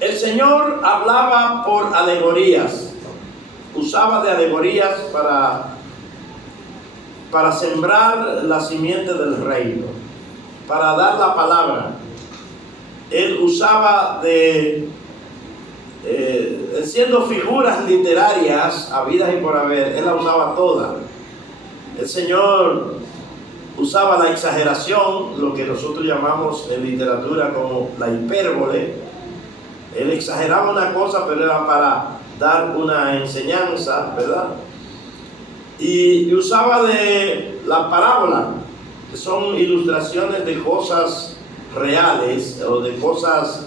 El Señor hablaba por alegorías, usaba de alegorías para sembrar la simiente del reino, para dar la palabra. Él usaba siendo figuras literarias habidas y por haber, él la usaba toda. El Señor usaba la exageración, lo que nosotros llamamos en literatura como la hipérbole. Él exageraba una cosa, pero era para dar una enseñanza, ¿verdad? Y usaba de la parábola, que son ilustraciones de cosas reales, o de cosas,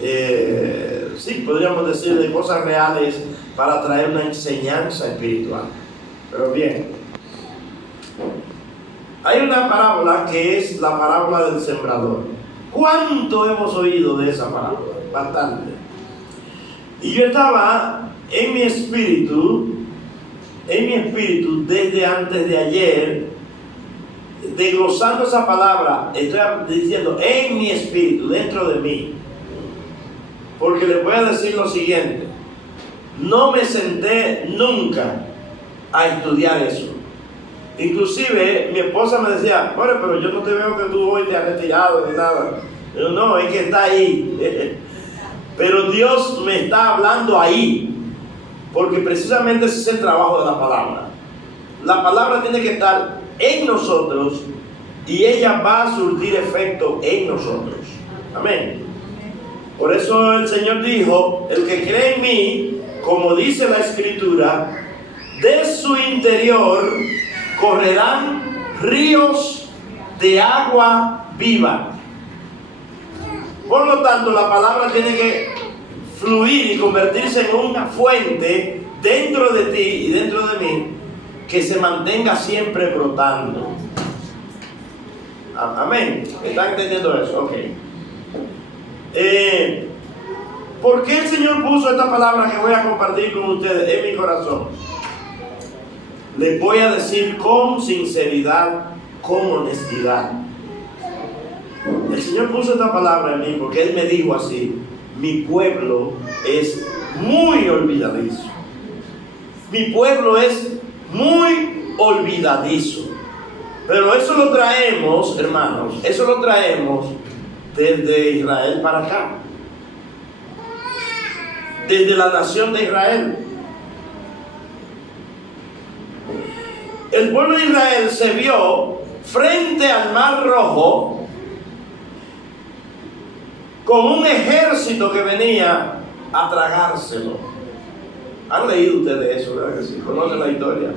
sí, podríamos decir, de cosas reales, para traer una enseñanza espiritual. Pero bien, hay una parábola que es la parábola del sembrador. ¿Cuánto hemos oído de esa parábola? Bastante. Y yo estaba en mi espíritu desde antes de ayer, desglosando esa palabra. Estoy diciendo en mi espíritu, dentro de mí, porque les voy a decir lo siguiente: no me senté nunca a estudiar eso. Inclusive mi esposa me decía, bueno, pero yo no te veo que tú hoy te has retirado ni nada. Yo, no, es que está ahí. Pero Dios me está hablando ahí, porque precisamente ese es el trabajo de la palabra. La palabra tiene que estar en nosotros y ella va a surtir efecto en nosotros. Amén. Por eso el Señor dijo: el que cree en mí, como dice la Escritura, de su interior correrán ríos de agua viva. Por lo tanto, la palabra tiene que fluir y convertirse en una fuente dentro de ti y dentro de mí, que se mantenga siempre brotando. Amén. ¿Están entendiendo eso? Ok. ¿Por qué el Señor puso esta palabra que voy a compartir con ustedes en mi corazón? Les voy a decir con sinceridad, con honestidad. El Señor puso esta palabra en mí porque Él me dijo así: mi pueblo es muy olvidadizo. Mi pueblo es muy olvidadizo. Pero eso lo traemos, hermanos, eso lo traemos desde Israel para acá. Desde la nación de Israel. El pueblo de Israel se vio frente al Mar Rojo con un ejército que venía a tragárselo. ¿Han leído ustedes eso, verdad que sí? ¿Conocen la historia?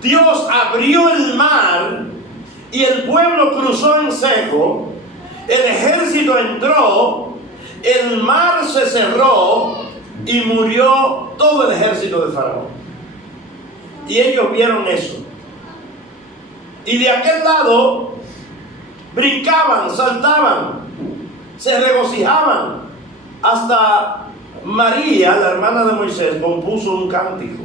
Dios abrió el mar y el pueblo cruzó en seco. El ejército entró, el mar se cerró y murió todo el ejército de Faraón. Y ellos vieron eso. Y de aquel lado brincaban, saltaban, se regocijaban. Hasta María, la hermana de Moisés, compuso un cántico.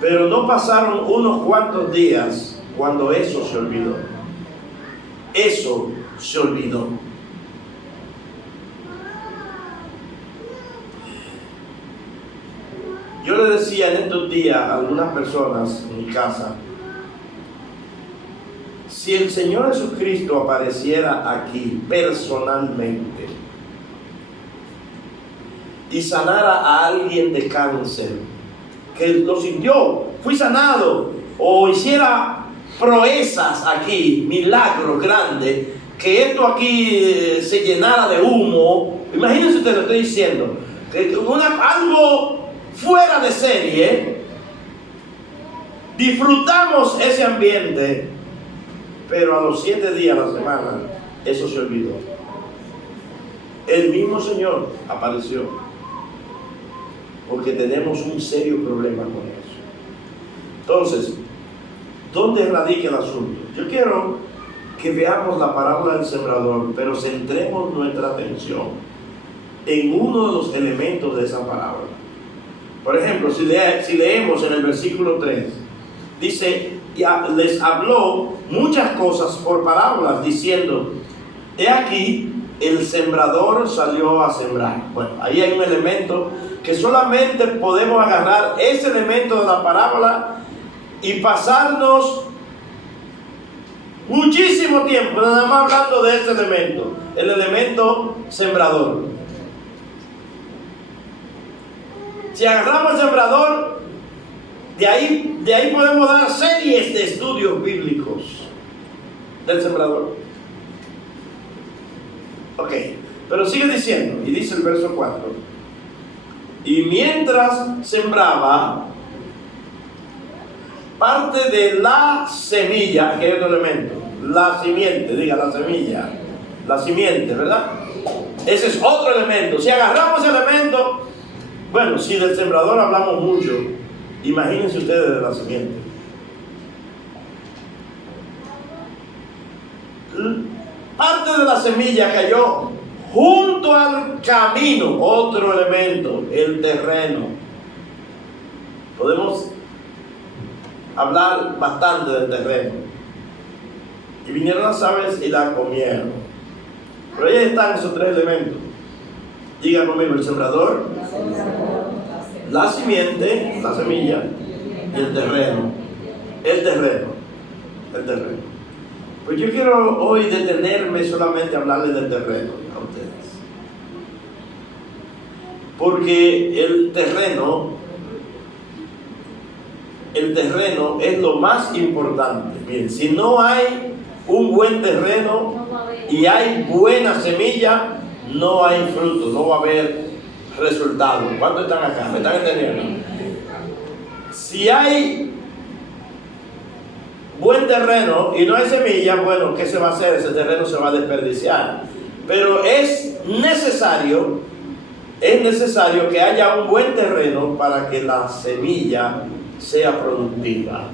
Pero no pasaron unos cuantos días cuando eso se olvidó. Eso se olvidó. Yo le decía en estos días a algunas personas en mi casa: si el Señor Jesucristo apareciera aquí personalmente y sanara a alguien de cáncer, que lo sintió, fui sanado, o hiciera proezas aquí, milagros grandes, que esto aquí se llenara de humo, imagínense usted, lo estoy diciendo, que algo fuera de serie, disfrutamos ese ambiente, pero a los 7 días a la semana eso se olvidó. El mismo Señor apareció, porque tenemos un serio problema con eso. Entonces, ¿dónde radica el asunto? Yo quiero que veamos la parábola del sembrador, pero centremos nuestra atención en uno de los elementos de esa parábola. Por ejemplo, si leemos en el versículo 3, dice: les habló muchas cosas por parábolas, diciendo: He aquí, el sembrador salió a sembrar. Bueno, ahí hay un elemento que solamente podemos agarrar ese elemento de la parábola y pasarnos muchísimo tiempo nada más hablando de este elemento, el elemento sembrador. Si agarramos el sembrador, de ahí podemos dar series de estudios bíblicos del sembrador. Ok, pero sigue diciendo, y dice el verso 4: y mientras sembraba, parte de la semilla, que es otro elemento, la simiente, diga la semilla, la simiente, ¿verdad? Ese es otro elemento. Si agarramos ese elemento, bueno, si del sembrador hablamos mucho, imagínense ustedes de la simiente. Parte de la semilla cayó junto al camino, otro elemento, el terreno. Podemos hablar bastante del terreno. Y vinieron las aves y la comieron. Pero ahí están esos tres elementos. Diga conmigo: el sembrador, la simiente, la semilla, y el terreno. El terreno. Pues yo quiero hoy detenerme solamente a hablarles del terreno a ustedes. Porque el terreno es lo más importante. Miren, si no hay un buen terreno y hay buena semilla, no hay fruto, no va a haber resultado. ¿Cuántos están acá? ¿Me están entendiendo? Si hay buen terreno y no hay semilla, bueno, ¿qué se va a hacer? Ese terreno se va a desperdiciar. Pero es necesario que haya un buen terreno para que la semilla sea productiva.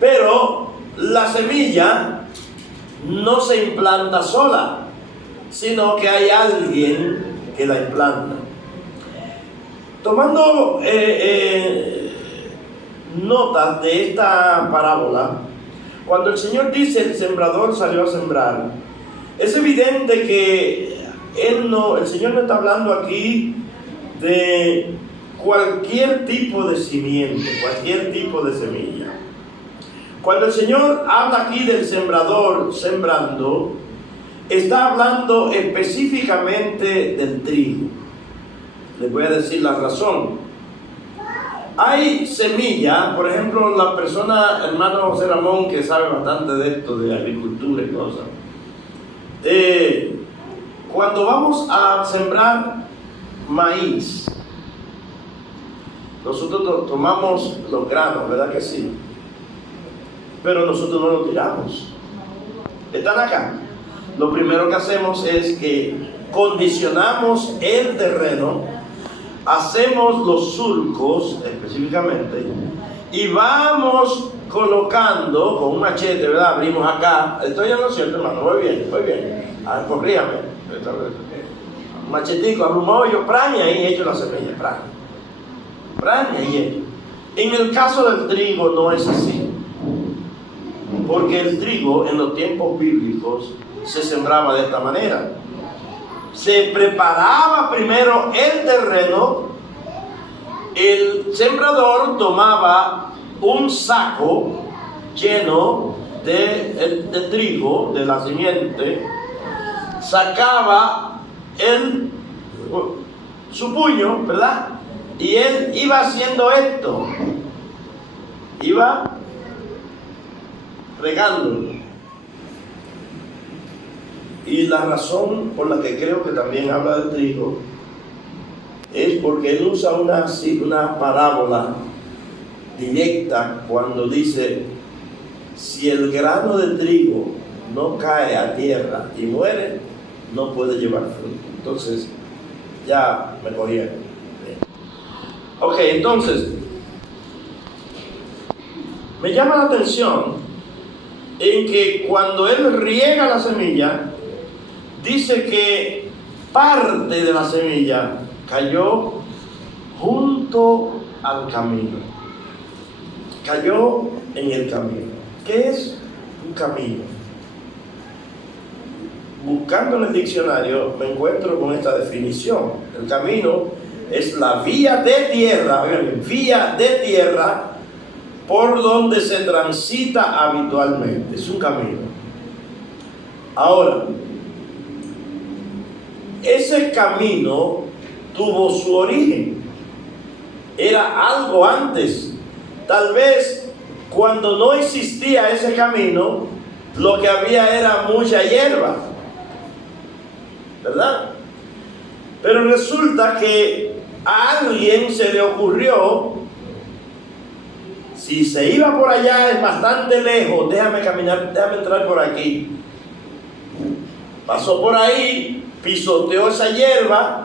Pero la semilla no se implanta sola, sino que hay alguien que la implanta. Tomando notas de esta parábola, cuando el Señor dice el sembrador salió a sembrar, es evidente que el Señor no está hablando aquí de cualquier tipo de simiente, cualquier tipo de semilla. Cuando el Señor habla aquí del sembrador sembrando, está hablando específicamente del trigo. Les voy a decir la razón. Hay semilla, por ejemplo, la persona, hermano José Ramón, que sabe bastante de esto, de agricultura y cosas. Cuando vamos a sembrar maíz, nosotros tomamos los granos, ¿verdad que sí? Pero nosotros no los tiramos. ¿Están acá? Lo primero que hacemos es que condicionamos el terreno, hacemos los surcos específicamente y vamos colocando con un machete, ¿verdad? Abrimos acá. Estoy en lo cierto, hermano. Muy bien. Corríame. Un machetico, abro un hoyo, y ahí echo la semilla. Y ahí echo. En el caso del trigo no es así. Porque el trigo en los tiempos bíblicos se sembraba de esta manera. Se preparaba primero el terreno, el sembrador tomaba un saco lleno de trigo, de la simiente, sacaba su puño, ¿verdad? Y él iba haciendo esto, iba regándolo. Y la razón por la que creo que también habla del trigo es porque él usa una parábola directa cuando dice: si el grano de trigo no cae a tierra y muere, no puede llevar fruto. Entonces, ya me cogieron. Ok, entonces, me llama la atención en que cuando él riega la semilla, dice que parte de la semilla cayó junto al camino. Cayó en el camino. ¿Qué es un camino? buscando en el diccionario me encuentro con esta definición. El camino es la vía de tierra, vía de tierra por donde se transita habitualmente. Es un camino. Ahora, ese camino tuvo su origen. Era algo antes. Tal vez cuando no existía ese camino, lo que había era mucha hierba, ¿verdad? Pero resulta que a alguien se le ocurrió, si se iba por allá es bastante lejos, déjame caminar, déjame entrar por aquí. Pasó por ahí, pisoteó esa hierba,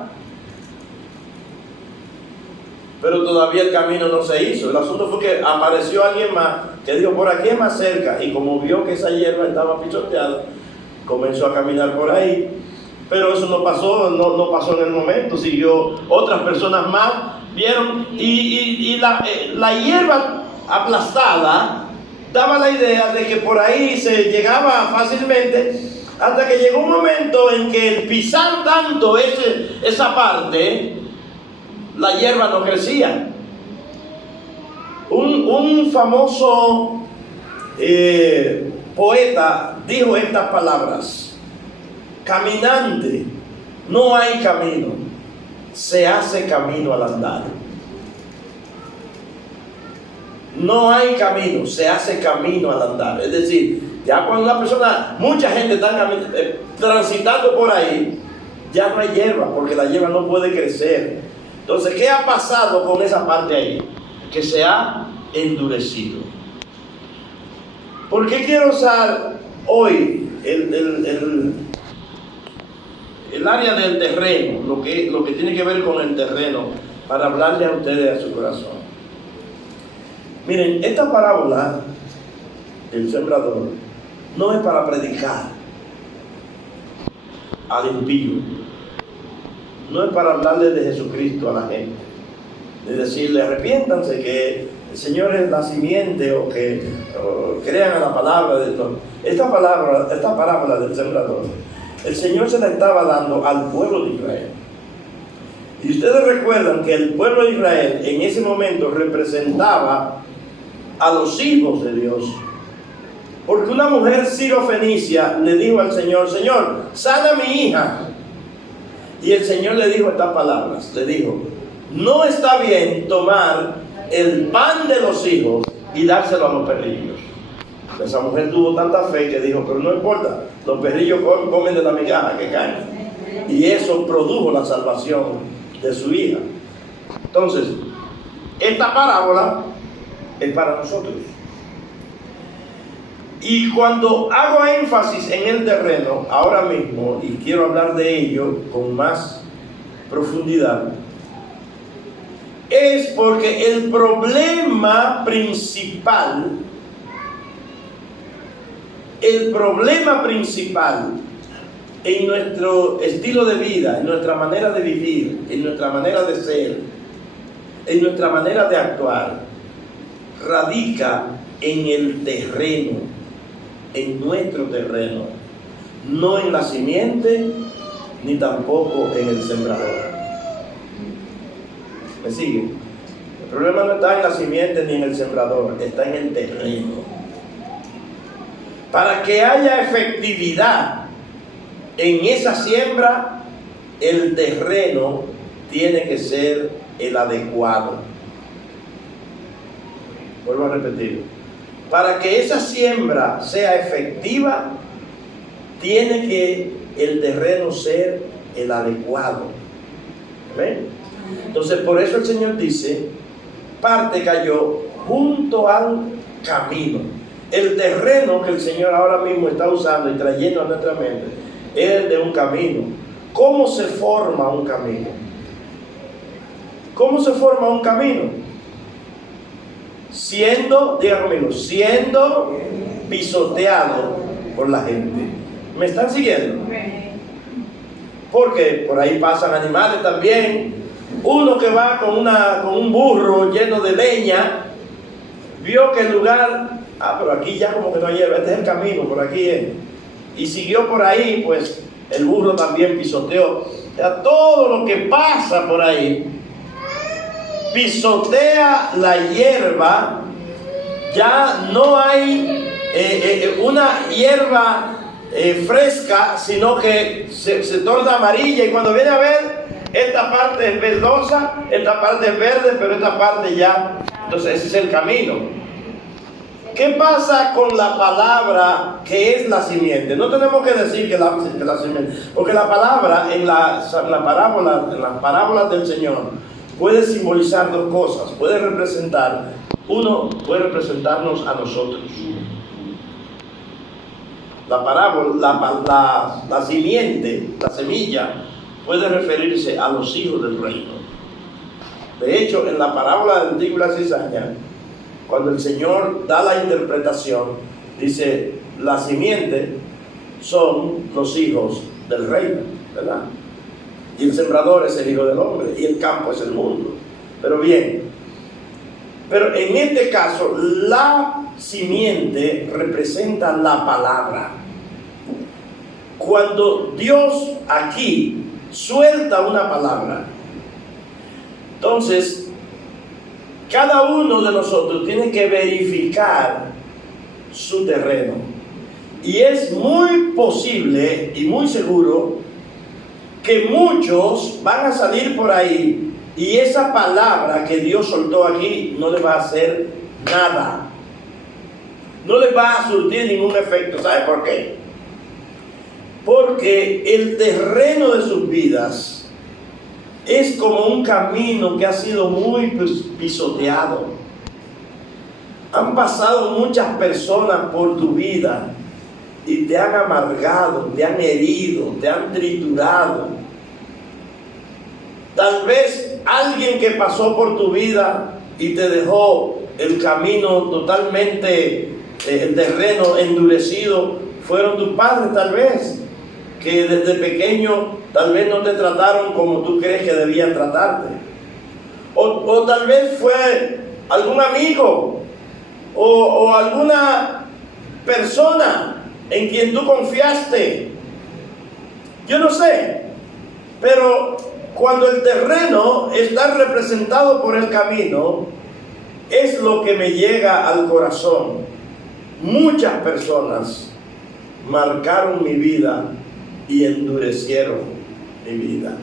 pero todavía el camino no se hizo. El asunto fue que apareció alguien más que dijo, por aquí es más cerca, y como vio que esa hierba estaba pisoteada, comenzó a caminar por ahí. Pero eso no pasó, no pasó en el momento, siguió, otras personas más vieron, y la hierba aplastada daba la idea de que por ahí se llegaba fácilmente, hasta que llegó un momento en que el pisar tanto esa parte, la hierba no crecía. Un famoso poeta dijo estas palabras: caminante, no hay camino, se hace camino al andar. No hay camino, se hace camino al andar. Es decir, ya cuando una persona, mucha gente está transitando por ahí, ya no hay hierba, porque la hierba no puede crecer. Entonces, ¿qué ha pasado con esa parte ahí? Que se ha endurecido. ¿Por qué quiero usar hoy el área del terreno, lo que tiene que ver con el terreno, para hablarle a ustedes a su corazón? Miren, esta parábola del sembrador no es para predicar al impío, no es para hablarle de Jesucristo a la gente, de decirle arrepiéntanse que el Señor es la simiente, o crean a la palabra de Dios. Esta parábola del sembrador, el Señor se la estaba dando al pueblo de Israel. Y ustedes recuerdan que el pueblo de Israel en ese momento representaba a los hijos de Dios. Porque una mujer sirofenicia le dijo al Señor: Señor, sana a mi hija. Y el Señor le dijo estas palabras, le dijo: no está bien tomar el pan de los hijos y dárselo a los perrillos. Esa mujer tuvo tanta fe que dijo: pero no importa, los perrillos comen de la migaja que caen. Y eso produjo la salvación de su hija. Entonces, esta parábola es para nosotros. Y cuando hago énfasis en el terreno ahora mismo, y quiero hablar de ello con más profundidad, es porque el problema principal en nuestro estilo de vida, en nuestra manera de vivir, en nuestra manera de ser, en nuestra manera de actuar, radica en el terreno, en nuestro terreno, no en la simiente ni tampoco en el sembrador. ¿Me sigue? El problema no está en la simiente ni en el sembrador, está en el terreno. Para que haya efectividad en esa siembra, el terreno tiene que ser el adecuado. Vuelvo a repetir. Para que esa siembra sea efectiva, tiene que el terreno ser el adecuado. ¿Ven? Entonces, por eso el Señor dice: parte cayó junto al camino. El terreno que el Señor ahora mismo está usando y trayendo a nuestra mente es el de un camino. ¿Cómo se forma un camino? ¿Cómo se forma un camino? Diga conmigo, siendo pisoteado por la gente. ¿Me están siguiendo? Porque por ahí pasan animales también. Uno que va con un burro lleno de leña, vio que el lugar, pero aquí ya como que no hay hierba, este es el camino, por aquí es. y siguió por ahí, pues el burro también pisoteó. O sea, todo lo que pasa por ahí pisotea la hierba. Ya no hay una hierba fresca, sino que se torna amarilla, y cuando viene a ver, esta parte es verdosa, esta parte es verde, pero esta parte ya. Entonces ese es el camino. ¿Qué pasa con la palabra que es la simiente? No tenemos que decir que la simiente, porque la palabra en las parábolas del Señor puede simbolizar dos cosas. Puede representarnos a nosotros. La parábola, la simiente, la semilla, puede referirse a los hijos del reino. De hecho, en la parábola del trigo y la cizaña, cuando el Señor da la interpretación, dice, la simiente son los hijos del reino, ¿verdad? Y el sembrador es el hijo del hombre, y el campo es el mundo. Pero en este caso, la simiente representa la palabra. Cuando Dios aquí suelta una palabra, entonces cada uno de nosotros tiene que verificar su terreno. Y es muy posible y muy seguro que muchos van a salir por ahí y esa palabra que Dios soltó aquí no le va a hacer nada. No le va a surtir ningún efecto. ¿Sabe por qué? Porque el terreno de sus vidas es como un camino que ha sido muy pisoteado. Han pasado muchas personas por tu vida y te han amargado, te han herido, te han triturado. Tal vez alguien que pasó por tu vida y te dejó el camino totalmente, el terreno endurecido, fueron tus padres tal vez, que desde pequeño tal vez no te trataron como tú crees que debían tratarte. O tal vez fue algún amigo o alguna persona en quien tú confiaste. Yo no sé, pero cuando el terreno está representado por el camino, es lo que me llega al corazón. Muchas personas marcaron mi vida y endurecieron mi vida.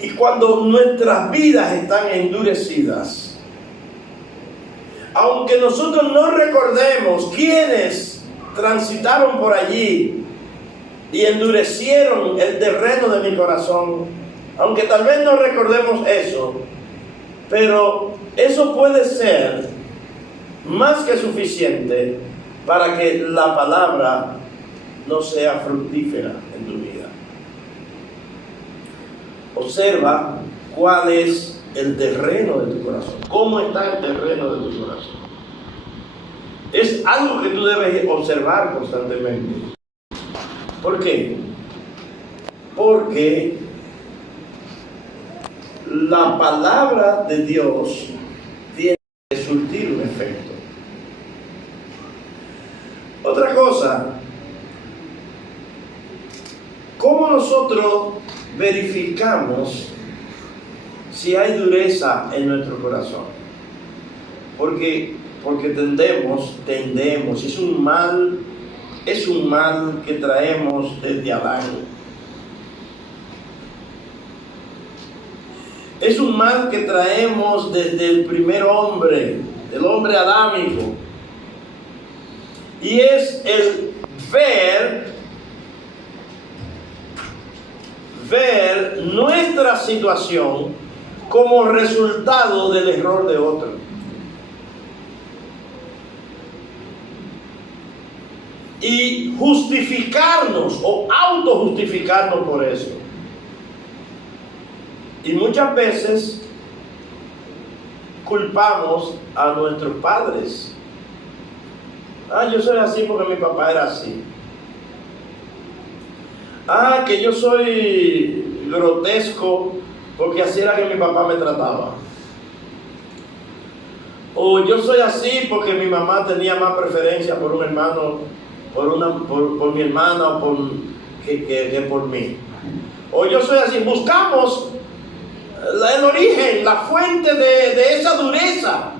Y cuando nuestras vidas están endurecidas, aunque nosotros no recordemos quiénes transitaron por allí y endurecieron el terreno de mi corazón, aunque tal vez no recordemos eso, pero eso puede ser más que suficiente para que la palabra no sea fructífera en tu vida. Observa cuál es el terreno de tu corazón. ¿Cómo está el terreno de tu corazón? Es algo que tú debes observar constantemente. ¿Por qué? Porque la palabra de Dios tiene que surtir un efecto. Otra cosa, ¿cómo nosotros verificamos si hay dureza en nuestro corazón? Porque tendemos, es un mal que traemos desde Adán. Es un mal que traemos desde el primer hombre, el hombre adámico. Y es el ver nuestra situación como resultado del error de otro. Y justificarnos o autojustificarnos por eso. Y muchas veces culpamos a nuestros padres. Yo soy así porque mi papá era así. Que yo soy grotesco porque así era que mi papá me trataba. O yo soy así porque mi mamá tenía más preferencia por un hermano, por mi hermana o que por mí. O yo soy así. Buscamos el origen, la fuente de esa dureza.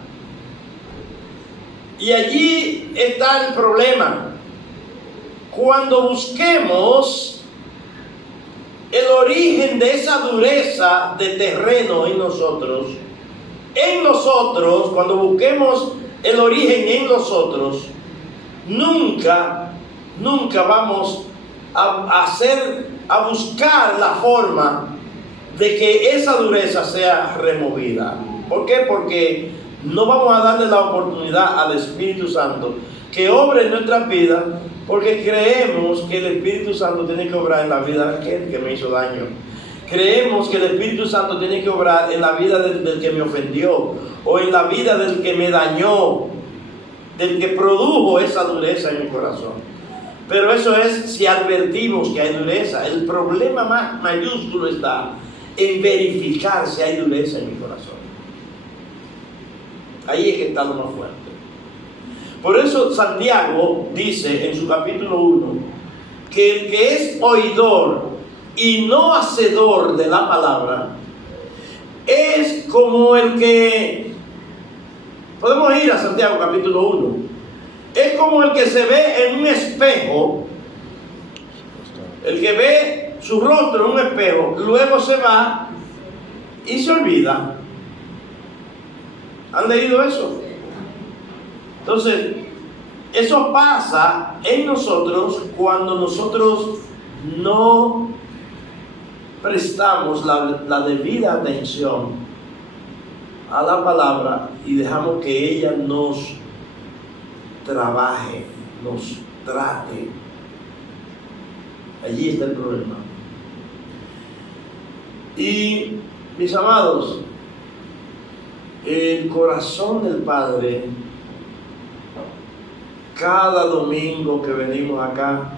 Y allí está el problema. Cuando busquemos el origen de esa dureza de terreno en nosotros, cuando busquemos el origen en nosotros, nunca vamos a buscar la forma de que esa dureza sea removida. ¿Por qué? Porque no vamos a darle la oportunidad al Espíritu Santo que obre en nuestras vidas, porque creemos que el Espíritu Santo tiene que obrar en la vida de aquel que me hizo daño. Creemos que el Espíritu Santo tiene que obrar en la vida del que me ofendió, o en la vida del que me dañó, del que produjo esa dureza en mi corazón. Pero eso es si advertimos que hay dureza. El problema más mayúsculo está en verificar si hay dureza en mi corazón. Ahí es que está lo más fuerte. Por eso Santiago dice en su capítulo 1 que el que es oidor y no hacedor de la palabra es como el que, podemos ir a Santiago capítulo 1, es como el que se ve en un espejo, el que ve su rostro en un espejo, luego se va y se olvida. ¿Han leído eso? Entonces, eso pasa en nosotros cuando nosotros no prestamos la debida atención a la palabra y dejamos que ella nos trabaje, nos trate. Allí está el problema. Y mis amados, el corazón del Padre, cada domingo que venimos acá,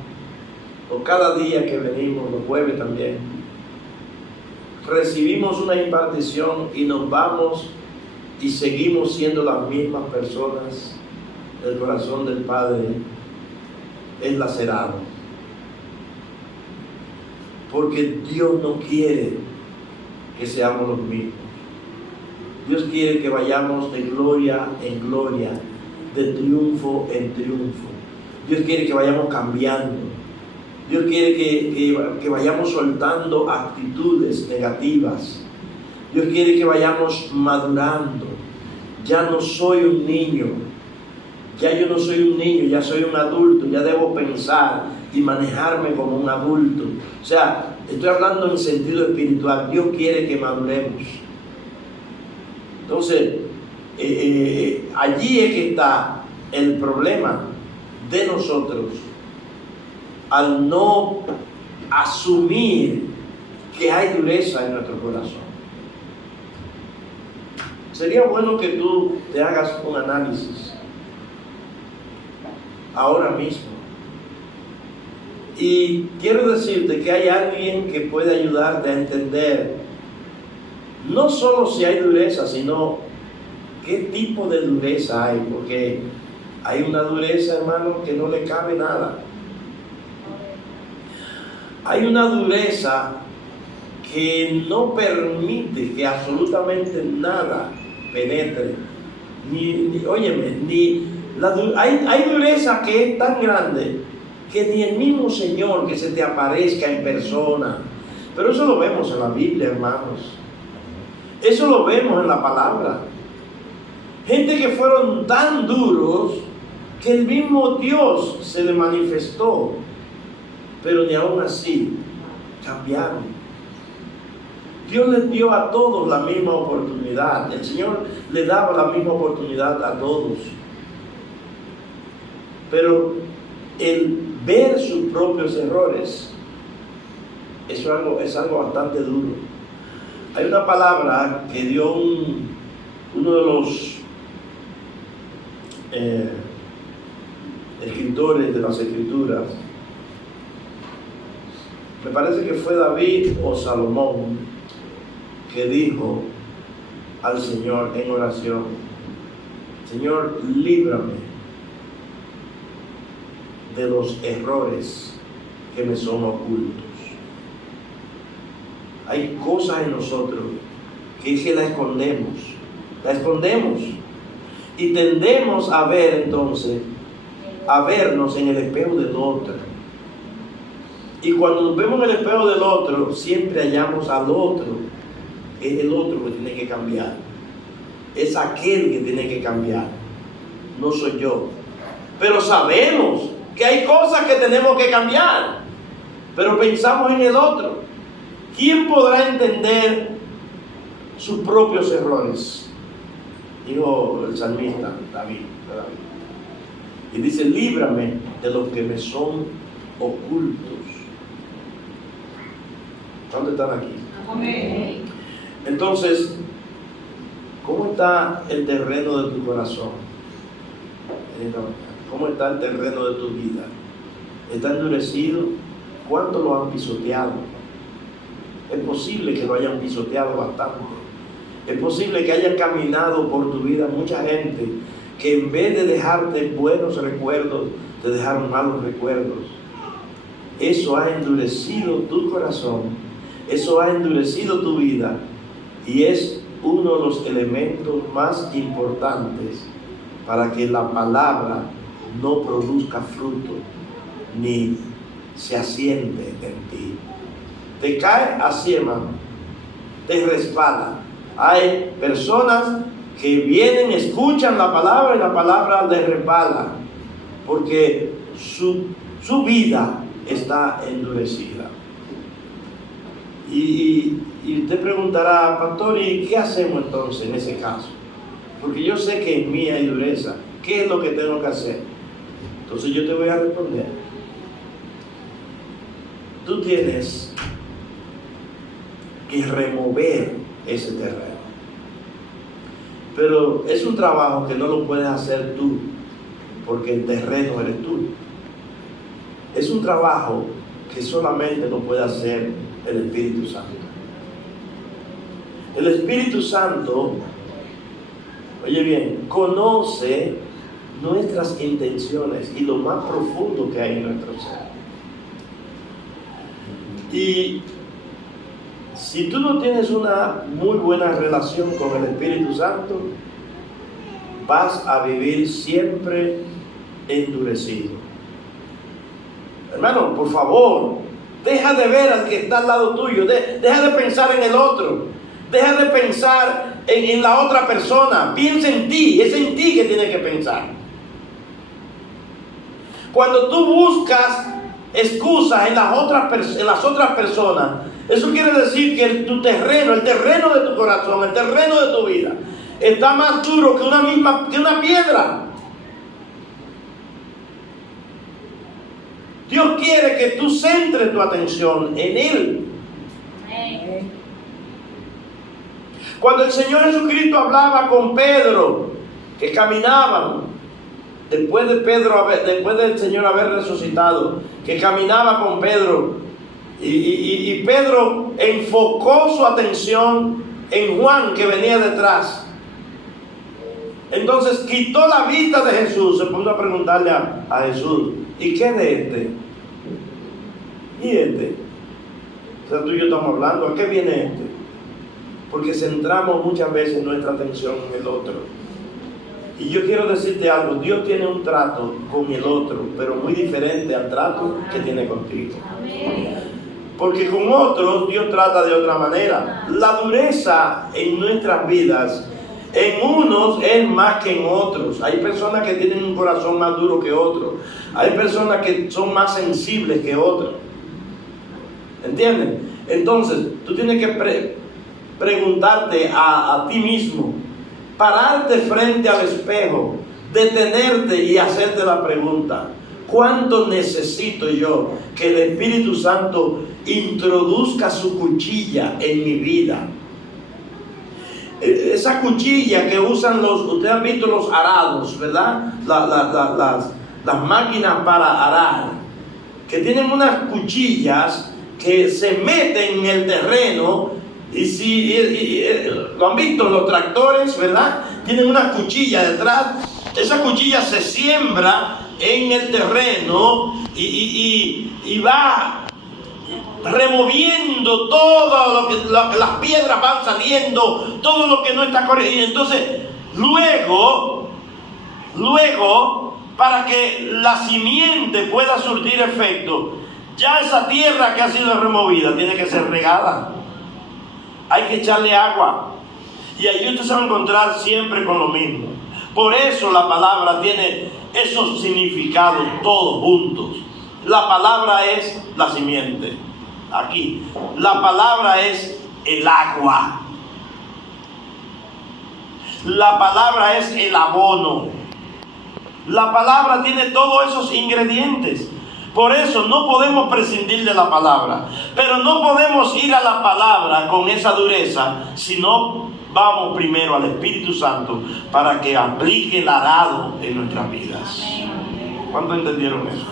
o cada día que venimos, los jueves también, recibimos una impartición y nos vamos y seguimos siendo las mismas personas. El corazón del Padre es lacerado, porque Dios no quiere que seamos los mismos. Dios quiere que vayamos de gloria en gloria, de triunfo en triunfo. Dios quiere que vayamos cambiando. Dios quiere que vayamos soltando actitudes negativas. Dios quiere que vayamos madurando. Ya no soy un niño. Ya yo no soy un niño, ya soy un adulto. Ya debo pensar y manejarme como un adulto. O sea, estoy hablando en sentido espiritual. Dios quiere que maduremos. Entonces, allí es que está el problema de nosotros al no asumir que hay dureza en nuestro corazón. Sería bueno que tú te hagas un análisis ahora mismo. Y quiero decirte que hay alguien que puede ayudarte a entender no solo si hay dureza, sino qué tipo de dureza hay, porque hay una dureza, hermano, que no le cabe nada. Hay una dureza que no permite que absolutamente nada penetre. Hay dureza que es tan grande que ni el mismo Señor que se te aparezca en persona. Pero eso lo vemos en la Biblia, hermanos. Eso lo vemos en la palabra. Gente que fueron tan duros que el mismo Dios se le manifestó, pero ni aún así cambiaron. Dios les dio a todos la misma oportunidad. El Señor le daba la misma oportunidad a todos. Pero el ver sus propios errores, eso es algo bastante duro. Hay una palabra que dio uno de los escritores de las Escrituras, me parece que fue David o Salomón, que dijo al Señor en oración: Señor, líbrame de los errores que me son ocultos. Hay cosas en nosotros que es que la escondemos y tendemos a ver entonces, a vernos en el espejo del otro. Y cuando nos vemos en el espejo del otro, siempre hallamos al otro. Es el otro que tiene que cambiar. Es aquel que tiene que cambiar. No soy yo. Pero sabemos que hay cosas que tenemos que cambiar. Pero pensamos en el otro. ¿Quién podrá entender sus propios errores? Dijo el salmista David. Y dice, líbrame de los que me son ocultos. ¿Dónde están aquí? Amén. Entonces, ¿cómo está el terreno de tu corazón? ¿Cómo está el terreno de tu vida? ¿Está endurecido? ¿Cuánto lo han pisoteado? Es posible que lo hayan pisoteado bastante. Es posible que hayan caminado por tu vida mucha gente que en vez de dejarte buenos recuerdos, te dejaron malos recuerdos. Eso ha endurecido tu corazón. Eso ha endurecido tu vida y es uno de los elementos más importantes para que la palabra no produzca fruto ni se asiente en ti. Te cae así, hermano, te resbala. Hay personas que vienen, escuchan la palabra y la palabra les resbala porque su vida está endurecida. Y usted preguntará, pastor, ¿y qué hacemos entonces en ese caso? Porque yo sé que en mí hay dureza. ¿Qué es lo que tengo que hacer? Entonces yo te voy a responder. Tú tienes que remover ese terreno. Pero es un trabajo que no lo puedes hacer tú, porque el terreno eres tú. Es un trabajo que solamente lo puede hacer el Espíritu Santo. El Espíritu Santo, oye bien, conoce nuestras intenciones y lo más profundo que hay en nuestro ser. Y si tú no tienes una muy buena relación con el Espíritu Santo, vas a vivir siempre endurecido. Hermano, por favor, deja de ver al que está al lado tuyo, deja de pensar en el otro, deja de pensar en la otra persona, piensa en ti, es en ti que tienes que pensar. Cuando tú buscas excusas en las otras personas, eso quiere decir que tu terreno, el terreno de tu corazón, el terreno de tu vida, está más duro que una piedra. Dios quiere que tú centres tu atención en Él. Cuando el Señor Jesucristo hablaba con Pedro, que caminaban, después del Señor haber resucitado, que caminaba con Pedro, y Pedro enfocó su atención en Juan que venía detrás. Entonces quitó la vista de Jesús, se puso a preguntarle a Jesús, ¿y qué de este? ¿Y este? O sea, tú y yo estamos hablando, ¿a qué viene este? Porque centramos muchas veces nuestra atención en el otro. Y yo quiero decirte algo, Dios tiene un trato con el otro, pero muy diferente al trato que tiene contigo. Porque con otros Dios trata de otra manera. La dureza en nuestras vidas, en unos es más que en otros. Hay personas que tienen un corazón más duro que otros. Hay personas que son más sensibles que otros. ¿Entienden? Entonces, tú tienes que preguntarte a ti mismo, pararte frente al espejo, detenerte y hacerte la pregunta: ¿cuánto necesito yo que el Espíritu Santo introduzca su cuchilla en mi vida? Esa cuchilla que usan ustedes han visto los arados, ¿verdad? Las máquinas para arar, que tienen unas cuchillas que se meten en el terreno. Y lo han visto los tractores, ¿verdad? tienen una cuchilla detrás. Esa cuchilla se siembra en el terreno y va removiendo todo lo que las piedras van saliendo, todo lo que no está corregido. Entonces, luego, para que la simiente pueda surtir efecto, ya esa tierra que ha sido removida tiene que ser regada. Hay que echarle agua. Y ahí usted se va a encontrar siempre con lo mismo. Por eso la palabra tiene esos significados todos juntos. La palabra es la simiente. Aquí. La palabra es el agua. La palabra es el abono. La palabra tiene todos esos ingredientes. Por eso no podemos prescindir de la palabra. Pero no podemos ir a la palabra con esa dureza si no vamos primero al Espíritu Santo para que aplique el arado en nuestras vidas. ¿Cuántos entendieron eso?